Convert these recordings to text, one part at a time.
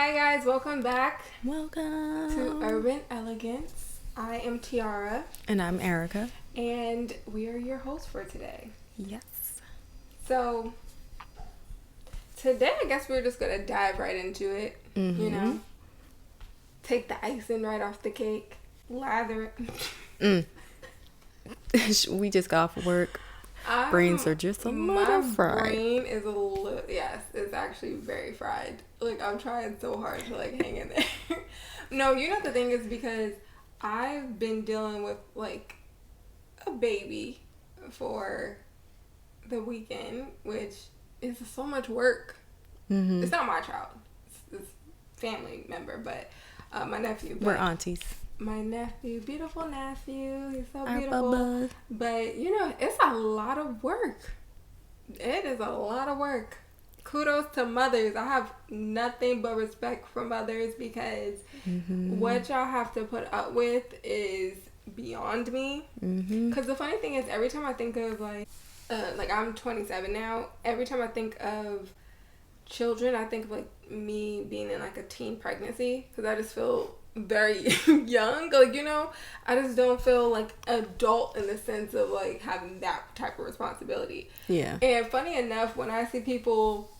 Hi guys, welcome back. Welcome to Urban Elegance. I am Tiara. And I'm Erica. And we are your hosts for today. Yes. So, today I guess we're just going to dive right into it. Mm-hmm. You know? Take the icing right off the cake. Lather it. We just got off work. Brains are just a little fried. My brain is a little, yes, it's actually very fried. Like, I'm trying so hard to, like, hang in there. No, you know the thing is because I've been dealing with, like, a baby for the weekend, which is so much work. Mm-hmm. It's not my child. It's family member, but my nephew. We're aunties. My nephew, beautiful nephew. He's so Our beautiful. Bubba. But, you know, it's a lot of work. It is a lot of work. Kudos to mothers. I have nothing but respect for mothers because what y'all have to put up with is beyond me. Because the funny thing is, every time I think of, like I'm 27 now. Every time I think of children, I think of, like, me being in, like, a teen pregnancy. Because I just feel very young, like, you know, I just don't feel like adult in the sense of, like, having that type of responsibility. Yeah. And funny enough, when I see people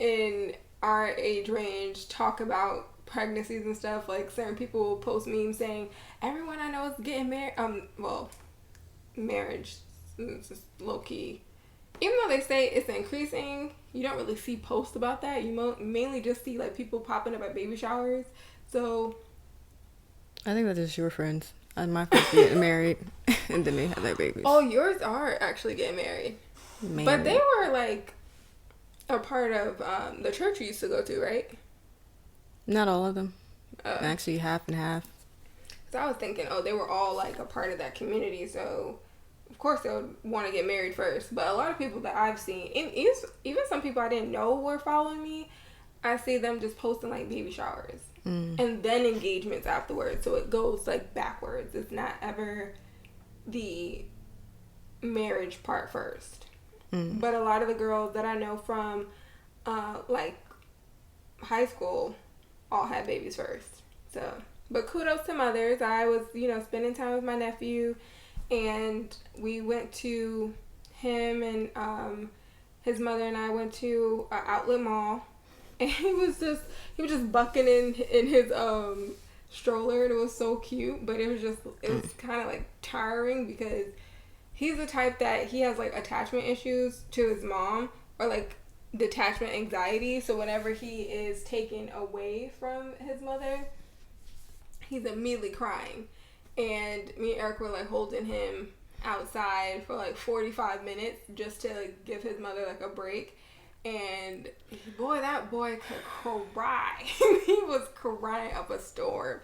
in our age range talk about pregnancies and stuff, like, certain people will post memes saying everyone I know is getting married. Marriage is just low key. Even though they say it's increasing, you don't really see posts about that. You mainly just see, like, people popping up at baby showers. So I think that's just your friends. My friends are getting married, and then they have their babies. Oh, yours are actually getting married. But they were, like, a part of the church you used to go to, right? Not all of them. Actually, half and half. So I was thinking, they were all, like, a part of that community, so of course they would want to get married first. But a lot of people that I've seen, and even some people I didn't know were following me, I see them just posting, like, baby showers. And then engagements afterwards. So it goes, like, backwards. It's not ever the marriage part first. But a lot of the girls that I know from, like, high school all had babies first. So, but kudos to mothers. I was, you know, spending time with my nephew. And we went to him and his mother and I went to an outlet mall. And he was just bucking in his stroller, and it was so cute, but it was kind of, like, tiring because he's the type that he has, like, attachment issues to his mom, or, like, detachment anxiety. So whenever he is taken away from his mother, he's immediately crying. And me and Eric were, like, holding him outside for, like, 45 minutes just to, like, give his mother, like, a break. And that boy could cry. He was crying up a storm.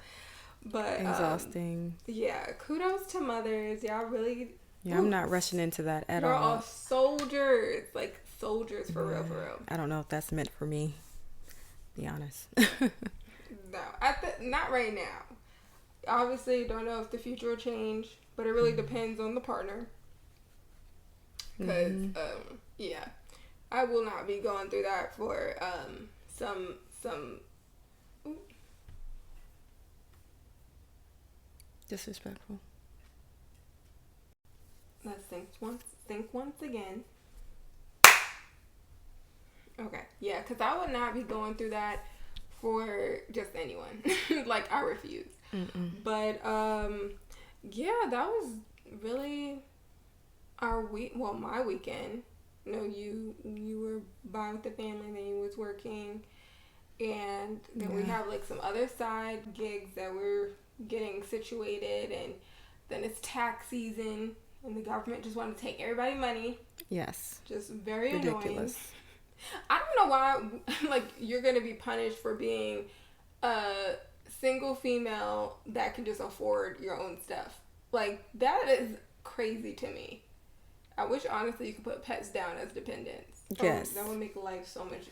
But exhausting. Yeah, kudos to mothers. Y'all really. Yeah, I'm not rushing into that at all. Y'all are soldiers, like soldiers for real. I don't know if that's meant for me. Be honest. No, not right now. Obviously, don't know if the future will change, but it really depends on the partner. Because yeah. I will not be going through that for some. Ooh. Disrespectful. Let's think once again. Okay, yeah, because I would not be going through that for just anyone. Like, I refuse. But yeah, that was really my weekend. You know, you were by with the family, then you was working, and then we have, like, some other side gigs that we're getting situated, and then it's tax season, and the government just want to take everybody's money. Yes. Just very ridiculous. Annoying. I don't know why, like, you're going to be punished for being a single female that can just afford your own stuff. Like, that is crazy to me. I wish, honestly, you could put pets down as dependents. Yes. That would make life so much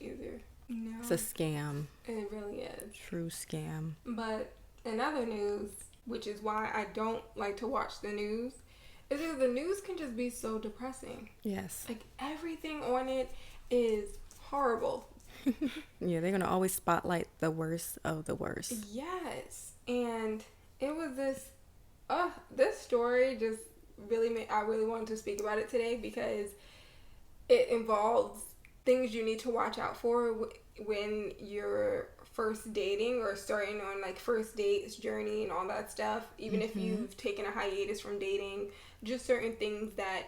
easier. No. It's a scam. It really is. True scam. But in other news, which is why I don't like to watch the news, is because the news can just be so depressing. Yes. Like, everything on it is horrible. Yeah, they're gonna always spotlight the worst of the worst. Yes, and it was this story just really made, I really wanted to speak about it today because it involves things you need to watch out for when you're first dating or starting on like first dates journey and all that stuff. Even if you've taken a hiatus from dating, just certain things that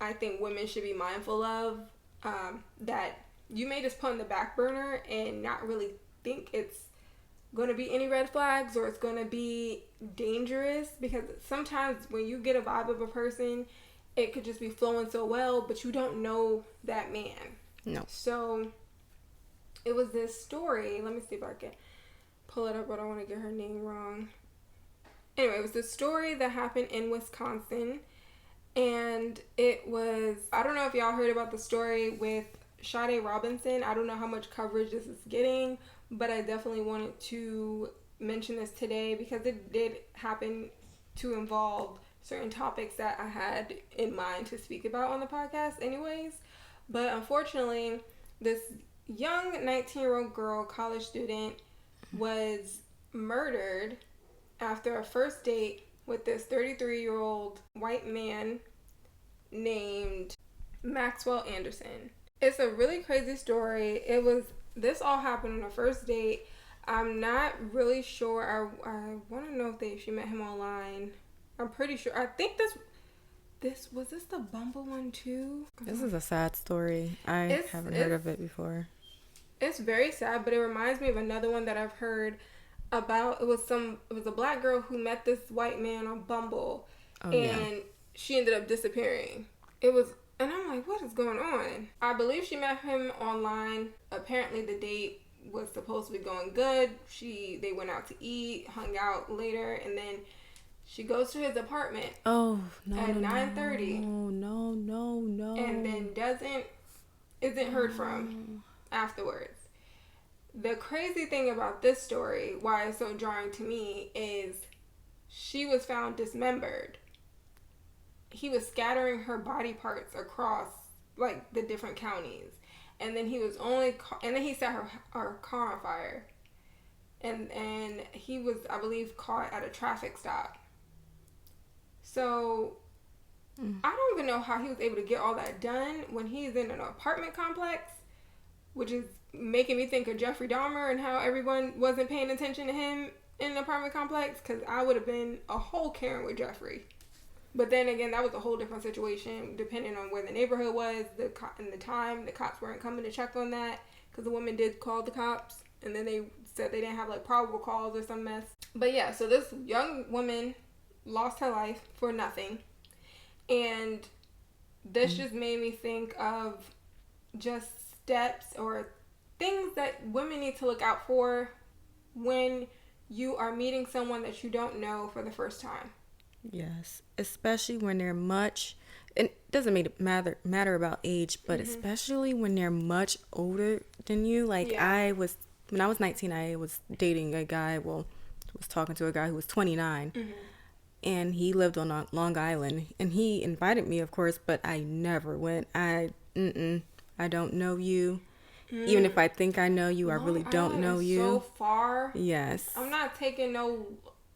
I think women should be mindful of, that you may just put on the back burner and not really think it's going to be any red flags or it's going to be dangerous, because sometimes when you get a vibe of a person, it could just be flowing so well, but you don't know that man. No. So it was this story. Let me see if I can pull it up. I don't want to get her name wrong. Anyway, it was this story that happened in Wisconsin. And it was, I don't know if y'all heard about the story with Sade Robinson. I don't know how much coverage this is getting, but I definitely wanted to mention this today because it did happen to involve certain topics that I had in mind to speak about on the podcast anyways. But unfortunately, this young 19-year-old girl, college student, was murdered after a first date with this 33-year-old white man named Maxwell Anderson. It's a really crazy story. This all happened on a first date. I'm not really sure. I want to know if she met him online. I'm pretty sure. I think was this the Bumble one too? This is a sad story. I haven't heard of it before. It's very sad, but it reminds me of another one that I've heard about. It was a black girl who met this white man on Bumble, and she ended up disappearing. And I'm like, what is going on? I believe she met him online. Apparently the date was supposed to be going good. They went out to eat, hung out later, and then she goes to his apartment. Oh, no. At 9:30. No. And then isn't heard from afterwards. The crazy thing about this story, why it's so jarring to me, is she was found dismembered. He was scattering her body parts across like the different counties, and then he set her car on fire, and he was, I believe, caught at a traffic stop. So I don't even know how he was able to get all that done when he's in an apartment complex, which is making me think of Jeffrey Dahmer and how everyone wasn't paying attention to him in an apartment complex, because I would have been a whole Karen with Jeffrey. But then again, that was a whole different situation, depending on where the neighborhood was, and the time. The cops weren't coming to check on that, because the woman did call the cops, and then they said they didn't have like probable cause or some mess. But yeah, so this young woman lost her life for nothing, and this just made me think of just steps or things that women need to look out for when you are meeting someone that you don't know for the first time. Yes, especially when they're it doesn't matter about age, but especially when they're much older than you. Like when I was 19, I was dating a guy, was talking to a guy who was 29, and he lived on Long Island, and he invited me, of course, but I never went. I don't know you. Even if I think I know you, I really don't know you. So far. Yes. I'm not taking no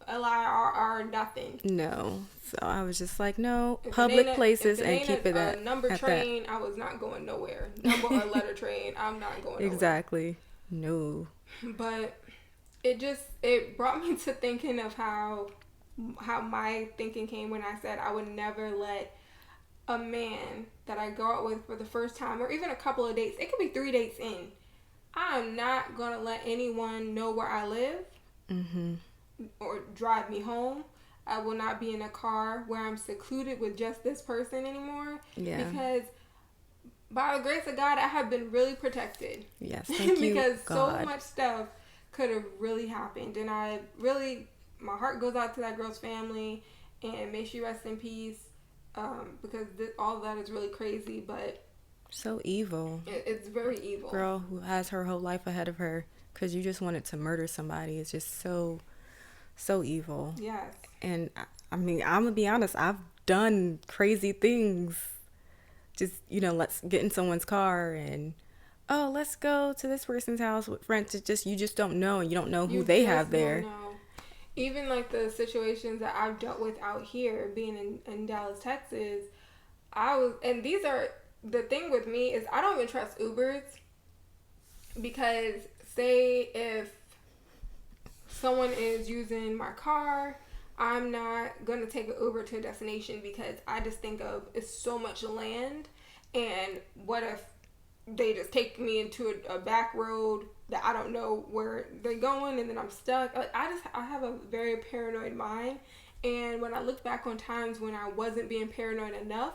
LIRR nothing. No. So I was just like, no, public places, and keep it at number train. I was not going nowhere. Number or letter train. I'm not going nowhere. Exactly. No. But it brought me to thinking of how my thinking came when I said I would never let a man that I go out with for the first time, or even a couple of dates, it could be 3 dates in, I'm not going to let anyone know where I live or drive me home. I will not be in a car where I'm secluded with just this person anymore. Yeah. Because by the grace of God, I have been really protected. Yes, thank you, because God. So much stuff could have really happened. And my heart goes out to that girl's family, and may she rest in peace. Because all of that is really crazy, but so evil. It's very evil. Girl who has her whole life ahead of her because you just wanted to murder somebody is just so evil. Yes. And I mean, I'm gonna be honest, I've done crazy things. Just, let's get in someone's car and oh, let's go to this person's house with friends. It's just, you just don't know, and you don't know who You they just have there. don't know. Even like the situations that I've dealt with out here, being in Dallas, Texas, and these are, the thing with me is I don't even trust Ubers, because say if someone is using my car, I'm not going to take an Uber to a destination, because I just think of, it's so much land, and what if they just take me into a back road that I don't know where they're going, and then I'm stuck. Like, I have a very paranoid mind, and when I look back on times when I wasn't being paranoid enough,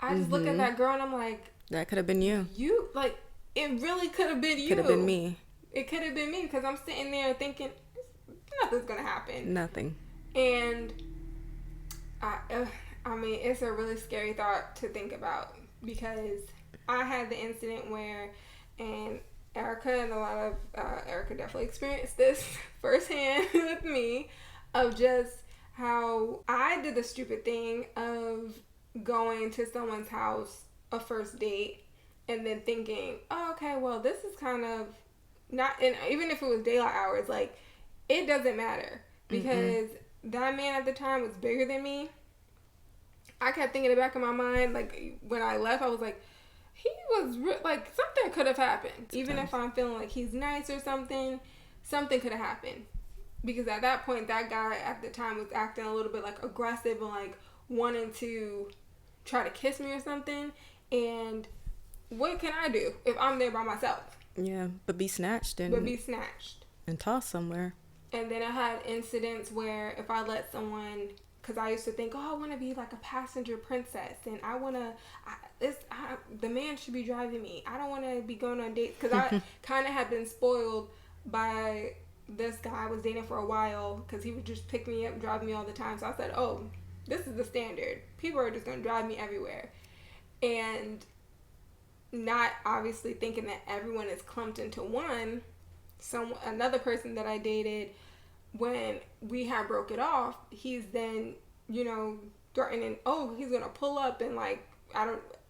I just look at that girl and I'm like, that could have been you. You, like, it really could have been you. Could have been me. It could have been me, because I'm sitting there thinking, nothing's gonna happen. Nothing. And I mean, it's a really scary thought to think about, because I had the incident where, and Erica and a lot of, Erica definitely experienced this firsthand with me, of just how I did the stupid thing of going to someone's house, a first date, and then thinking, oh, okay, well, this is kind of not, and even if it was daylight hours, like, it doesn't matter, because that man at the time was bigger than me. I kept thinking in the back of my mind, like, when I left, I was like, he was, like, something could have happened. Even if I'm feeling like he's nice or something could have happened. Because at that point, that guy at the time was acting a little bit, like, aggressive and, like, wanting to try to kiss me or something. And what can I do if I'm there by myself? Yeah, but be snatched and tossed somewhere. And then I had incidents where if I let someone, because I used to think, oh, I want to be like a passenger princess, and I want to, the man should be driving me. I don't want to be going on dates, because I kind of had been spoiled by this guy I was dating for a while, because he would just pick me up and drive me all the time. So I said, oh, this is the standard. People are just going to drive me everywhere. And not obviously thinking that everyone is clumped into one. Another person that I dated, when we had broke it off, he's then, threatening, oh, he's gonna pull up and, like,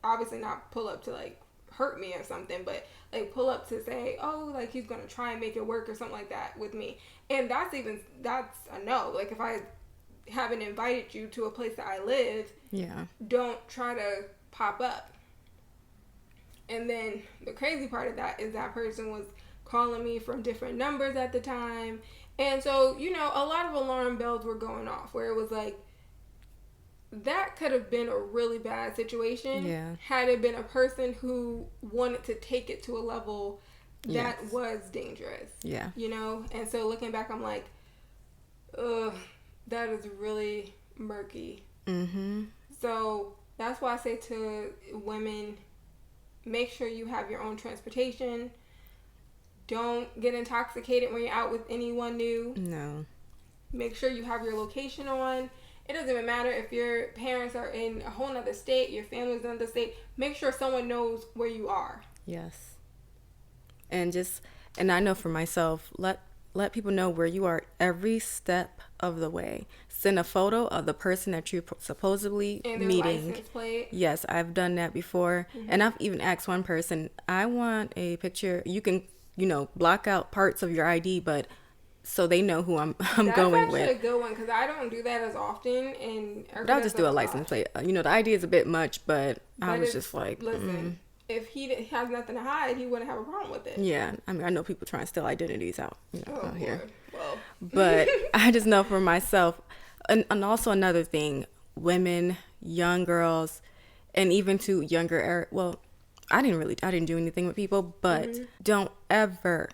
obviously not pull up to, like, hurt me or something, but, like, pull up to say, oh, like, he's gonna try and make it work or something like that with me. And that's a no. Like, if I haven't invited you to a place that I live, don't try to pop up. And then the crazy part of that is that person was calling me from different numbers at the time. And so, a lot of alarm bells were going off, where it was like, that could have been a really bad situation had it been a person who wanted to take it to a level that was dangerous. Yeah. And so looking back, I'm like, ugh, that is really murky. Mm-hmm. So that's why I say to women, make sure you have your own transportation. Don't get intoxicated when you're out with anyone new. No. Make sure you have your location on. It doesn't even matter if your parents are in a whole nother state, your family's in another state. Make sure someone knows where you are. Yes. And I know for myself, let people know where you are every step of the way. Send a photo of the person that you're supposedly meeting. License plate. Yes, I've done that before. Mm-hmm. And I've even asked one person, I want a picture. You can, block out parts of your ID, but so they know who I'm going with. That's actually a good one, because I don't do that as often. But I'll just do a license plate. The ID is a bit much, but I was just like, listen, if he has nothing to hide, he wouldn't have a problem with it. Yeah, I mean, I know people try and steal identities out, out here. Well. But I just know for myself, and also another thing, women, young girls, and even to younger, I didn't do anything with people, but don't ever,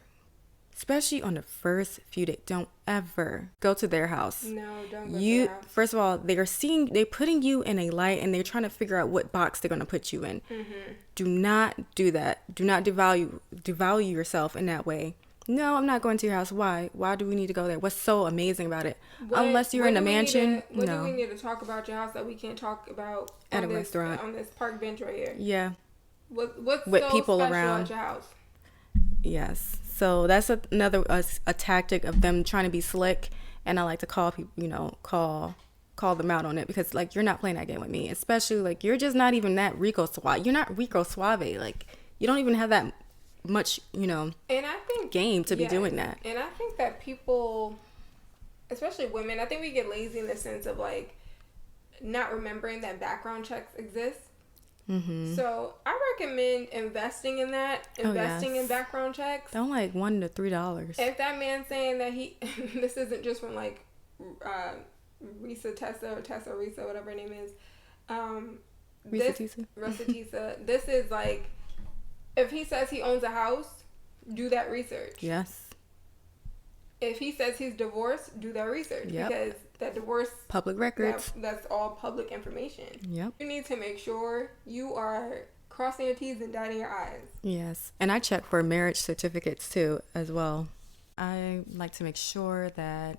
especially on the first few days, don't ever go to their house. No, don't go to their house. First of all, they're putting you in a light, and they're trying to figure out what box they're going to put you in. Mm-hmm. Do not do that. Do not devalue yourself in that way. No, I'm not going to your house. Why? Why do we need to go there? What's so amazing about it? Unless you're in a mansion. What do we need to talk about your house that we can't talk about at a restaurant? On this park bench right here. Yeah. What's with so people special around at your house? Yes. So that's another a tactic of them trying to be slick, and I like to call people, call them out on it, because like, you're not playing that game with me, especially like, you're just not even that Rico Suave. You're not Rico Suave. Like, you don't even have that much, and I think game to be doing that. And I think that people, especially women, I think we get lazy in the sense of like not remembering that background checks exist. Mm-hmm. So I recommend investing in that, in background checks. They're like $1 to $3. If that man's saying that this isn't just from like Tessa, whatever her name is. Tessa. This is like, if he says he owns a house, do that research. Yes. If he says he's divorced, do that research. Yep. Because that divorce... Public records. That's all public information. Yep. You need to make sure you are crossing your T's and dotting your I's. Yes. And I check for marriage certificates too, as well. I like to make sure that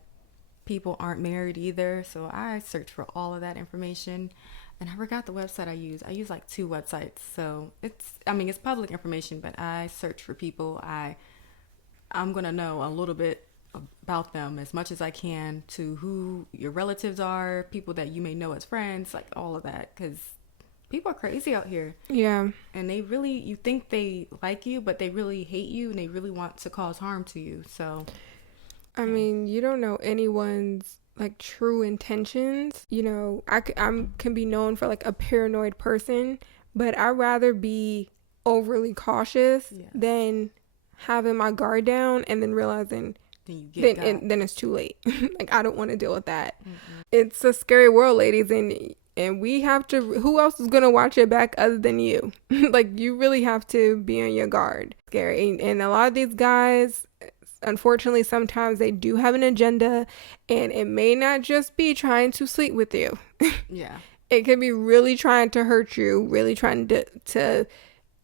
people aren't married either. So I search for all of that information. And I forgot the website I use. I use like 2 websites. So it's public information, but I search for people. I'm going to know a little bit about them as much as I can, to who your relatives are, people that you may know as friends, like all of that, because people are crazy out here. Yeah. And they really, you think they like you, but they really hate you and they really want to cause harm to you. So I mean, you don't know anyone's like true intentions. I can be known for like a paranoid person, but I'd rather be overly cautious than having my guard down and then realizing then it's too late. Like, I don't want to deal with that. Mm-hmm. It's a scary world, ladies, and we have to, who else is going to watch your back other than you? Like, you really have to be on your guard. Scary. And a lot of these guys, unfortunately, sometimes they do have an agenda, and it may not just be trying to sleep with you. Yeah. It could be really trying to hurt you, really trying to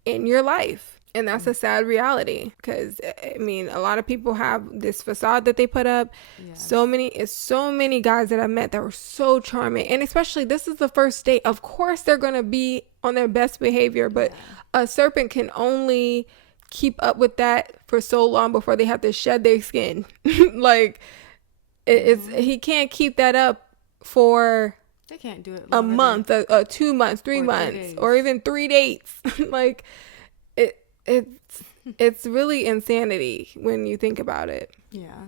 end your life. And that's a sad reality, because I mean, a lot of people have this facade that they put up. Yes. So many guys that I met that were so charming, and especially this is the first date. Of course, they're gonna be on their best behavior, but a serpent can only keep up with that for so long before they have to shed their skin. Like, he can't keep that up for. They can't do it a month, 2 months, 3 months, or even 3 dates. Like, it's really insanity when you think about it. Yeah.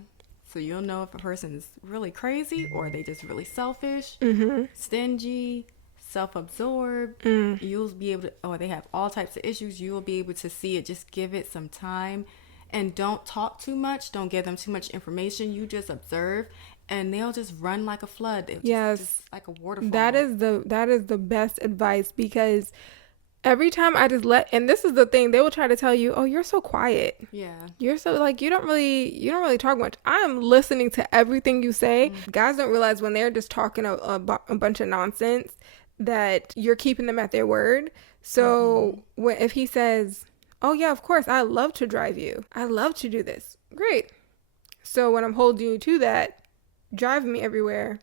So you'll know if a person is really crazy or they just really selfish, stingy, self-absorbed. You'll be able to, or they have all types of issues. You will be able to see it. Just give it some time, and don't talk too much. Don't give them too much information. You just observe, and they'll just run like a flood. Just like a waterfall. That is the best advice, because every time I just and this is the thing, they will try to tell you, oh, you're so quiet. Yeah. You're so, like, you don't really talk much. I'm listening to everything you say. Guys don't realize when they're just talking a bunch of nonsense that you're keeping them at their word. So if he says, oh yeah, of course, I love to drive you, I love to do this, great. So when I'm holding you to that, drive me everywhere.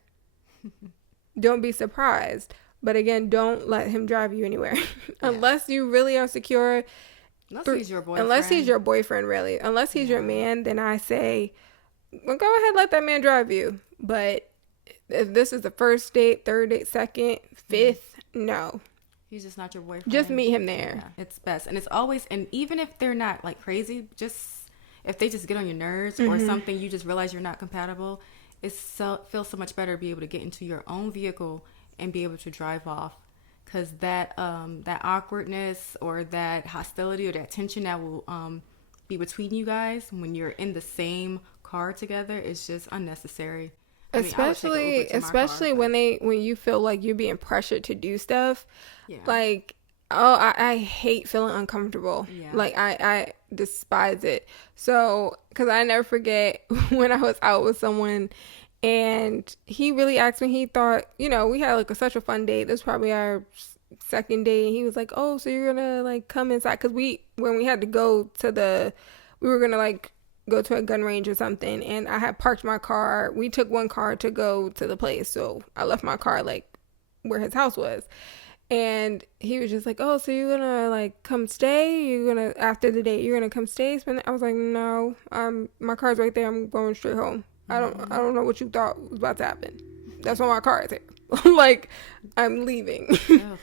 Don't be surprised. But again, don't let him drive you anywhere. Unless you really are secure. Unless he's your boyfriend. Unless he's your boyfriend, really. Unless he's your man, then I say, well, go ahead, let that man drive you. But if this is the first date, third date, second, fifth, no. He's just not your boyfriend. Just meet him there. Yeah, it's best. And it's always, and even if they're not like crazy, just if they just get on your nerves or something, you just realize you're not compatible, it feels so much better to be able to get into your own vehicle and be able to drive off, because that awkwardness or that hostility or that tension that will be between you guys when you're in the same car together is just unnecessary. Especially when you feel like you're being pressured to do stuff. Yeah. Like, I hate feeling uncomfortable. Yeah. Like, I despise it. So, because I never forget when I was out with someone, and he really asked me, he thought, we had like such a fun date. This was probably our second date. He was like, oh, so you're gonna like come inside? Because when we had to go to we were gonna like go to a gun range or something, and I had parked my car. We took one car to go to the place, so I left my car like where his house was. And he was just like, oh, so you're gonna like come stay? You're gonna, after the date, you're gonna come stay? I was like, no, my car's right there. I'm going straight home. I don't know what you thought was about to happen. That's why my car is here. Like, I'm leaving. Yeah.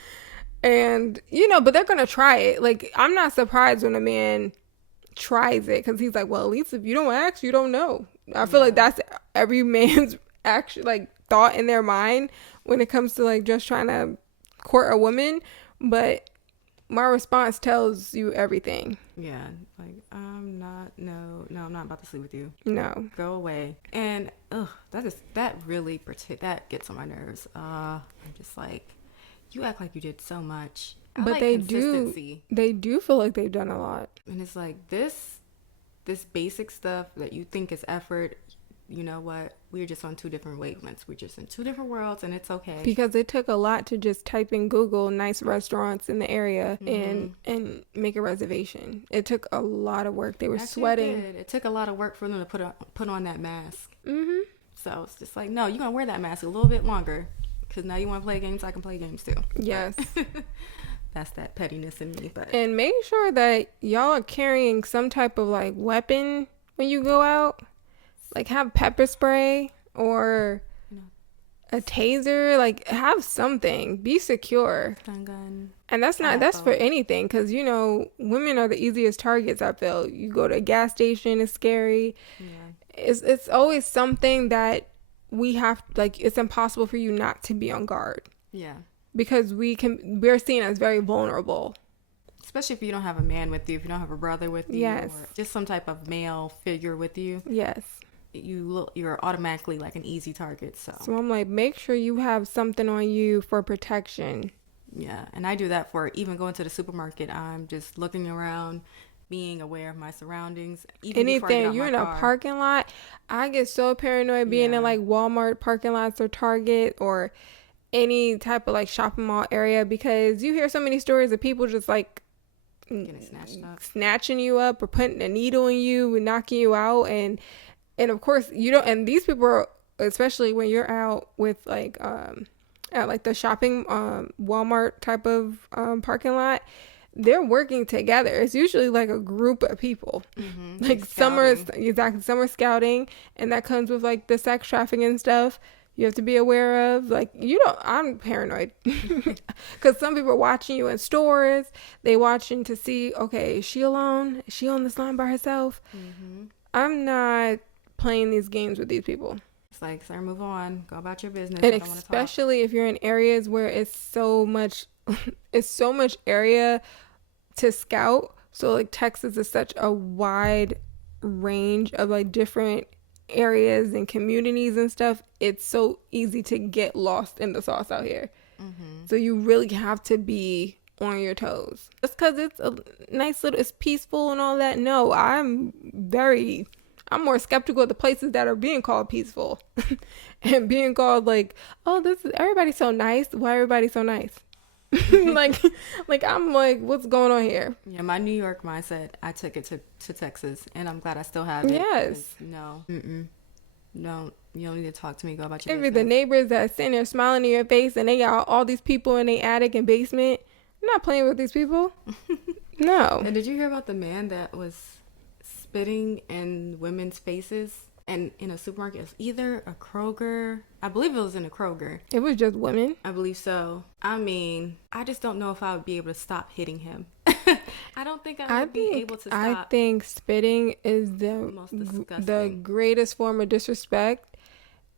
And, but they're going to try it. Like, I'm not surprised when a man tries it because he's like, well, at least if you don't ask, you don't know. I feel like that's every man's actually like thought in their mind when it comes to like just trying to court a woman. But my response tells you everything. Yeah, like I'm not about to sleep with you. No, go away. And that really that gets on my nerves. I'm just like, you act like you did so much. But they do feel like they've done a lot. And it's like this basic stuff that you think is effort, you know what? We're just on two different wavelengths. We're just in two different worlds, and it's okay. Because it took a lot to just type in Google nice restaurants in the area and make a reservation. It took a lot of work. They were sweating. It took a lot of work for them to put on that mask. Mm-hmm. So it's just like, no, you're going to wear that mask a little bit longer because now you want to play games. I can play games too. Yes. That's that pettiness in me. And make sure that y'all are carrying some type of like weapon when you go out. Like have pepper spray or a taser. Like have something. Be secure. Gun. And that's for anything, because you know women are the easiest targets. I feel you go to a gas station, it's scary. Yeah. It's always something that we have, like, it's impossible for you not to be on guard. Yeah. Because we're seen as very vulnerable. Especially if you don't have a man with you, if you don't have a brother with you, yes, or just some type of male figure with you. Yes. You're automatically like an easy target. So I'm like, make sure you have something on you for protection. Yeah, and I do that for even going to the supermarket. I'm just looking around, being aware of my surroundings. Even anything, you're in a parking lot. I get so paranoid being in like Walmart parking lots or Target or any type of like shopping mall area, because you hear so many stories of people just like snatching you up or putting a needle in you and knocking you out, and of course you don't. And these people are, especially when you're out with like at like the shopping Walmart type of parking lot, they're working together. It's usually like a group of people. Mm-hmm. Like some are scouting, and that comes with like the sex trafficking and stuff. You have to be aware of, like, I'm paranoid because some people are watching you in stores. They watching to see, okay, is she alone? Is she on this line by herself? Mm-hmm. I'm not playing these games with these people. It's like, sir, move on. Go about your business. And especially if you're in areas where it's so much area to scout. So like Texas is such a wide range of like different areas and communities and stuff. It's so easy to get lost in the sauce out here. Mm-hmm. So you really have to be on your toes. Just because it's a nice little, it's peaceful and all that. No, I'm more skeptical of the places that are being called peaceful and being called like, oh, everybody's so nice. Why everybody so nice? like I'm like, what's going on here? Yeah, my New York mindset, I took it to Texas, and I'm glad I still have it. Yes. No, you don't need to talk to me. Go about your business. Maybe the neighbors that are sitting there smiling in your face, and they got all these people in their attic and basement. I'm not playing with these people. No. And did you hear about the man that was spitting in women's faces? And in a supermarket, it was either a Kroger. I believe it was in a Kroger. It was just women. I believe so. I mean, I just don't know if I would be able to stop hitting him. I don't think I would be able to stop. I think spitting is the greatest form of disrespect.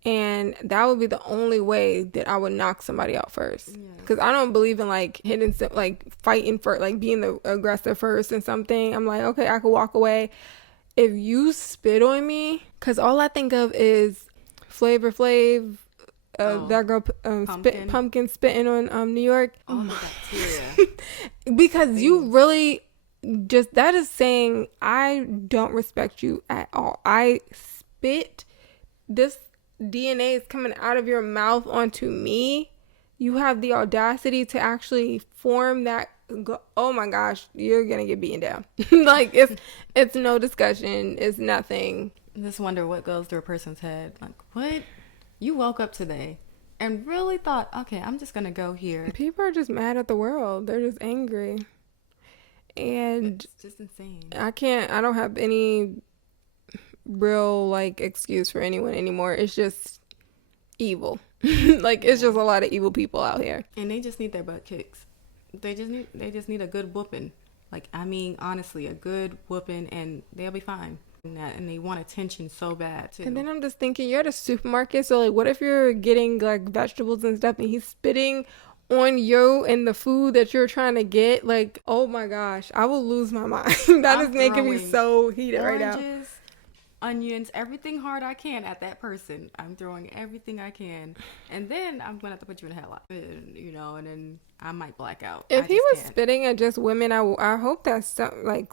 And that would be the only way that I would knock somebody out first. Because I don't believe in like hitting, like fighting for, like being the aggressor first and something. I'm like, okay, I could walk away. If you spit on me, because all I think of is Flavor Flav, that girl Pumpkin spitting on New York. Oh my God, because you really just, that is saying I don't respect you at all. I spit, this DNA is coming out of your mouth onto me. You have the audacity to actually form that. Oh my gosh, you're gonna get beaten down. Like it's no discussion. It's nothing. I just wonder what goes through a person's head. Like, what? You woke up today and really thought, okay, I'm just gonna go here. People are just mad at the world. They're just angry, and it's just insane. I don't have any real like excuse for anyone anymore. It's just evil. Like it's just a lot of evil people out here, and they just need their butt kicks. They just need a good whooping. Like, I mean, honestly, a good whooping and they'll be fine. And they want attention so bad too. And then I'm just thinking, you're at a supermarket, so like, what if you're getting like vegetables and stuff, and he's spitting on you and the food that you're trying to get? Like, oh my gosh, I will lose my mind. That is making me so heated right now. Onions, everything hard I can at that person. I'm throwing everything I can, and then I'm gonna have to put you in a headlock, and then I might black out. If he was spitting at just women, I hope that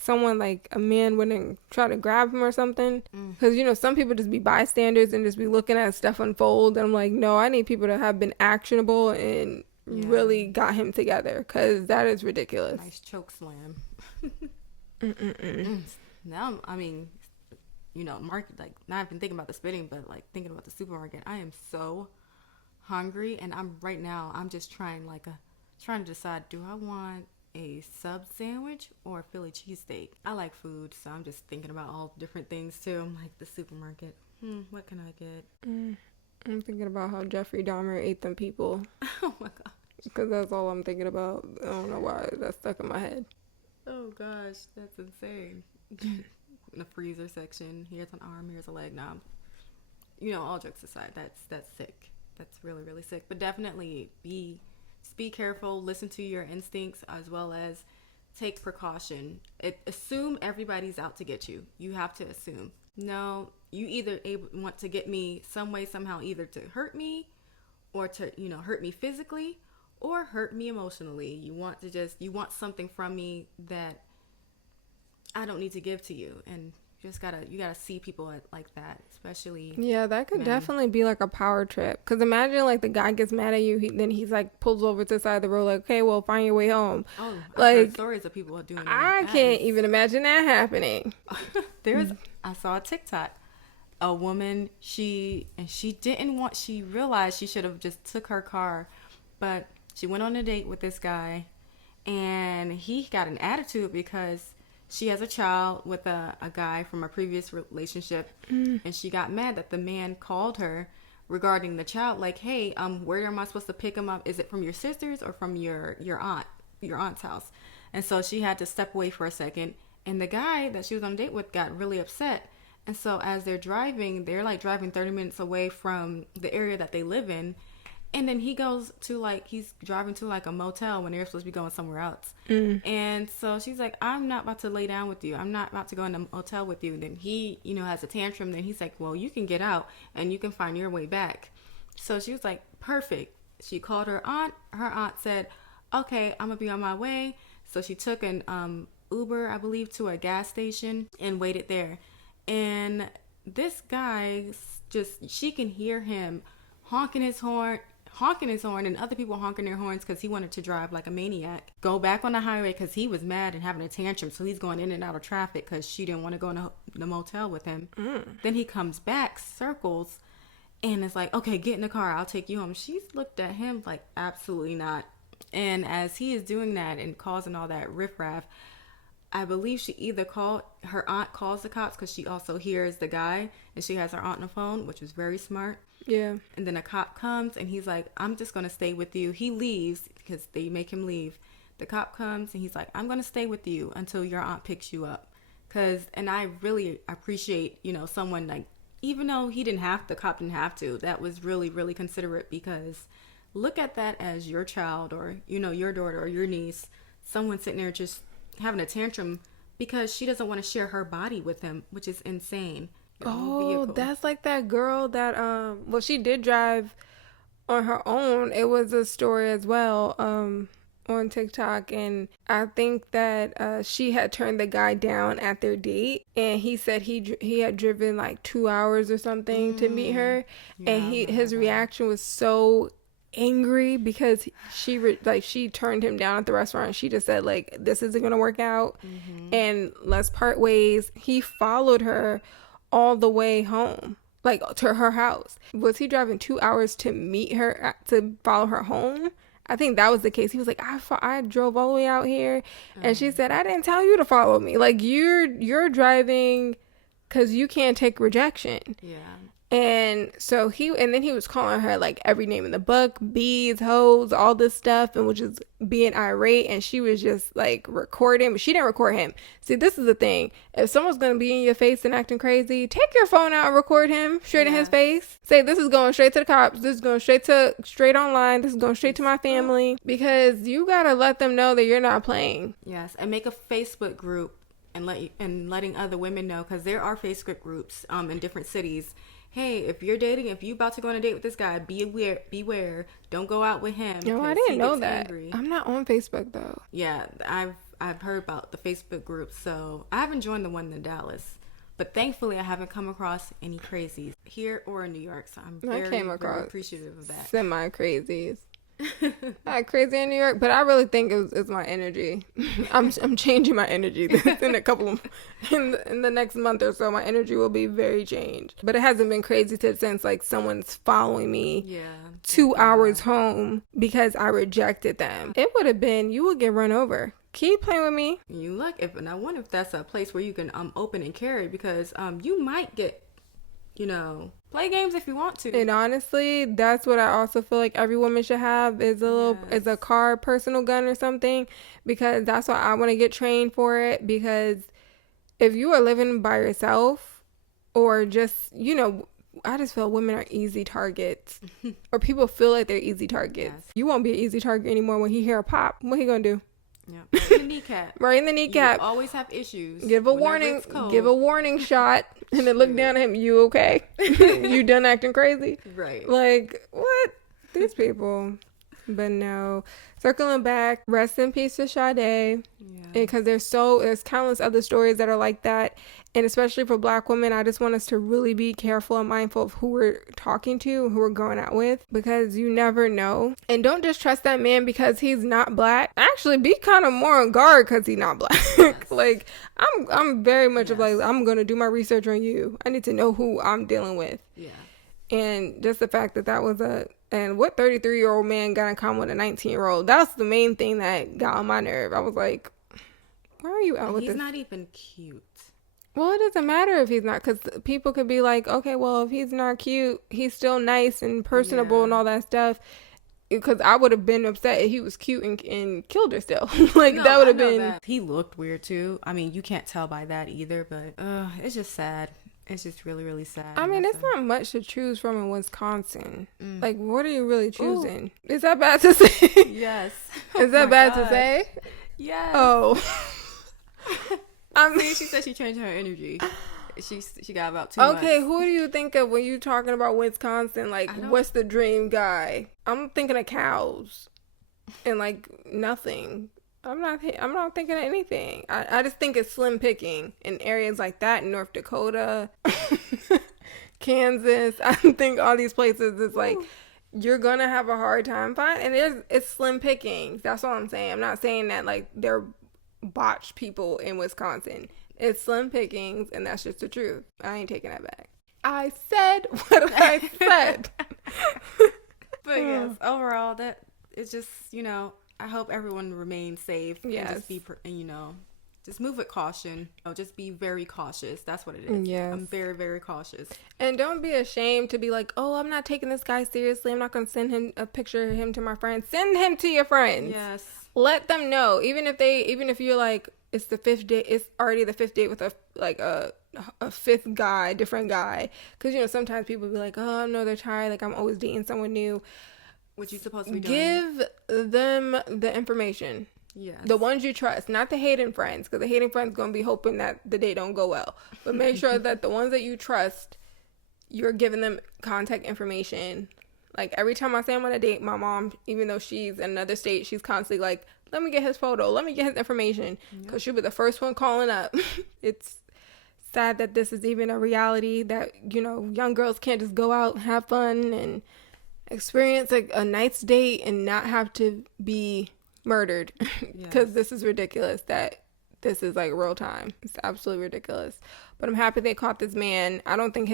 someone like a man wouldn't try to grab him or something, because some people just be bystanders and just be looking at stuff unfold, and I'm like, no, I need people to have been actionable and really got him together, because that is ridiculous. Nice choke slam. Now, I mean, market, like, not even thinking about the spitting, but like thinking about the supermarket. I am so hungry, and I'm just trying to decide, do I want a sub sandwich or a Philly cheesesteak? I like food, so I'm just thinking about all different things too. I'm like, the supermarket, what can I get? I'm thinking about how Jeffrey Dahmer ate them people. Oh my gosh. Because that's all I'm thinking about. I don't know why that's stuck in my head. Oh gosh, that's insane. In the freezer section, here's an arm, here's a leg. Now, all jokes aside, that's sick. That's really, really sick. But definitely be careful, listen to your instincts, as well as take precaution. Assume everybody's out to get you. You have to assume. No, you either want to get me some way, somehow, either to hurt me or to, hurt me physically or hurt me emotionally. You want something from me that I don't need to give to you. And you gotta see people like that, especially. Yeah, that could definitely be like a power trip. Because imagine like the guy gets mad at you, then he's like pulls over to the side of the road, like, okay, well, find your way home. Oh, like, I've heard stories of people doing that. I can't even imagine that happening. I saw a TikTok. A woman, she realized she should have just took her car, but she went on a date with this guy, and he got an attitude because she has a child with a guy from a previous relationship, and she got mad that the man called her regarding the child, like, hey, where am I supposed to pick him up? Is it from your sister's or from your aunt's house? And so she had to step away for a second, and the guy that she was on a date with got really upset. And so as they're driving 30 minutes away from the area that they live in. And then he's driving to like a motel when they're supposed to be going somewhere else. And so she's like, I'm not about to lay down with you. I'm not about to go in a motel with you. And then he, has a tantrum. Then he's like, well, you can get out and you can find your way back. So she was like, perfect. She called her aunt. Her aunt said, okay, I'm going to be on my way. So she took an Uber, I believe, to a gas station and waited there. And this guy, she can hear him honking his horn and other people honking their horns because he wanted to drive like a maniac. Go back on the highway because he was mad and having a tantrum. So he's going in and out of traffic because she didn't want to go in the motel with him. Then he comes back, circles, and it's like, okay, get in the car. I'll take you home. She's looked at him like, absolutely not. And as he is doing that and causing all that riffraff, I believe her aunt calls the cops because she also hears the guy and she has her aunt on the phone, which is very smart. Yeah. And then a cop comes and he's like, I'm just going to stay with you. He leaves because they make him leave. The cop comes and he's like, I'm going to stay with you until your aunt picks you up. And I really appreciate, someone like, even though the cop didn't have to, that was really, really considerate, because look at that as your child or, your daughter or your niece, someone sitting there just having a tantrum because she doesn't want to share her body with him, which is insane. Oh, that's like that girl that she did drive on her own. It was a story as well on TikTok, and I think that she had turned the guy down at their date, and he said he had driven like 2 hours or something to meet her, and his reaction was so angry because she turned him down at the restaurant. She just said like, this isn't gonna work out, and let's part ways. He followed her all the way home, like to her house. Was he driving 2 hours to meet her, to follow her home? I think that was the case. He was like, I drove all the way out here, and she said, I didn't tell you to follow me. Like, you're driving because you can't take rejection. Yeah. And so then he was calling her like every name in the book, bees, hoes, all this stuff, and was just being irate. And she was just like recording, but she didn't record him. See, this is the thing. If someone's going to be in your face and acting crazy, take your phone out and record him straight in his face. Say, this is going straight to the cops. This is going straight online. This is going straight to my family. Because you got to let them know that you're not playing. Yes. And make a Facebook group and letting other women know, because there are Facebook groups in different cities. Hey, if you're dating, if you about to go on a date with this guy, beware. Don't go out with him. No, I didn't know that. Angry. I'm not on Facebook though. Yeah, I've heard about the Facebook group, so I haven't joined the one in Dallas. But thankfully, I haven't come across any crazies here or in New York, so I'm very appreciative of that. Semi-crazies. Not crazy in New York, but I really think it's my energy. I'm changing my energy in in the next month or so. My energy will be very changed, but it hasn't been crazy to the sense like someone's following me 2 hours home because I rejected them. It would have been, you would get run over. Keep playing with me. You look, and I wonder if that's a place where you can open and carry, because you might get, play games if you want to. And honestly, that's what I also feel like every woman should have is a car, personal gun or something, because that's what I want to get trained for it. Because if you are living by yourself, or just, I just feel women are easy targets, or people feel like they're easy targets. Yes. You won't be an easy target anymore when he hear a pop. What he gonna do? Yeah, in the kneecap. Right in the kneecap. You always have issues. Give a warning shot, and then look down at him. You okay? You done acting crazy? Right. Like, what? These people. But no. Circling back, rest in peace to Sade. Yeah. Because there's countless other stories that are like that. And especially for Black women, I just want us to really be careful and mindful of who we're talking to, who we're going out with, because you never know. And don't just trust that man because he's not Black. Actually, be kind of more on guard because he's not Black. Yes. Like, I'm very much of like, I'm going to do my research on you. I need to know who I'm dealing with. Yeah. And just the fact that was and what 33-year-old man got in common with a 19-year-old? That's the main thing that got on my nerve. I was like, why are you out with this? He's not even cute. Well, it doesn't matter if he's not, because people could be like, okay, well, if he's not cute, he's still nice and personable and all that stuff. Because I would have been upset if he was cute and killed her still. Like, no, that would have been... That. He looked weird, too. I mean, you can't tell by that either, but it's just sad. It's just really, really sad. I mean, it's not much to choose from in Wisconsin. Like, what are you really choosing? Ooh. Is that bad to say? Yes. Is that bad to say? Yes. Oh. See, she said she changed her energy. She got about 2 months. Okay, who do you think of when you're talking about Wisconsin? Like, what's the dream guy? I'm thinking of cows and like nothing. I'm not thinking of anything. I just think it's slim picking in areas like that in North Dakota, Kansas. I think all these places is like you're gonna have a hard time finding, and it's slim pickings. That's all I'm saying. I'm not saying that like they're botched people in Wisconsin. It's slim pickings, and that's just the truth. I ain't taking that back. I said what I said. But yes, overall, that it's just I hope everyone remains safe. Yes. And just be, just move with caution. Just be very cautious. That's what it is. Yes. I'm very, very cautious. And don't be ashamed to be like, oh, I'm not taking this guy seriously. I'm not going to send him a picture of him to my friends. Send him to your friends. Yes. Let them know. Even if you're like, it's the 5th date, it's already the 5th date with a 5th guy, different guy. Because, sometimes people be like, oh, no, they're tired. Like, I'm always dating someone new. What you supposed to be doing? Give them the information. Yes. The ones you trust, not the hating friends, because the hating friends going to be hoping that the date don't go well. But make sure that the ones that you trust, you're giving them contact information. Like, every time I say I'm on a date, my mom, even though she's in another state, she's constantly like, let me get his photo. Let me get his information. Because she'll be the first one calling up. It's sad that this is even a reality that, young girls can't just go out and have fun and experience like a night's date and not have to be murdered. Because this is ridiculous that this is like real time. It's absolutely ridiculous. But I'm happy they caught this man. I don't think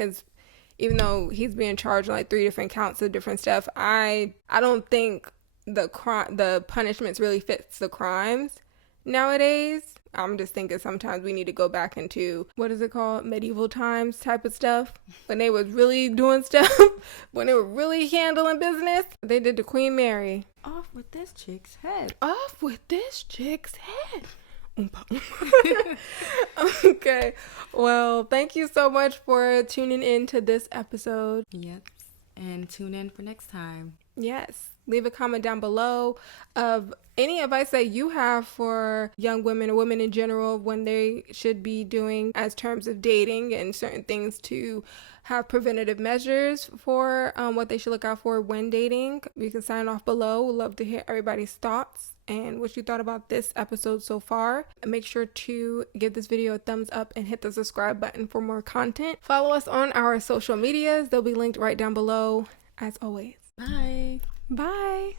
even though he's being charged on like 3 different counts of different stuff, I don't think the punishments really fits the crimes nowadays. I'm just thinking sometimes we need to go back into, what is it called, medieval times type of stuff, when they was really doing stuff, when they were really handling business. They did the Queen Mary. Off with this chick's head. Off with this chick's head. Okay, well, thank you so much for tuning in to this episode. Yep, and tune in for next time. Yes, leave a comment down below of any advice that you have for young women or women in general when they should be doing as terms of dating, and certain things to have preventative measures for what they should look out for when dating. You can sign off below. We'd love to hear everybody's thoughts and what you thought about this episode so far. And make sure to give this video a thumbs up and hit the subscribe button for more content. Follow us on our social medias. They'll be linked right down below as always. Bye. Bye.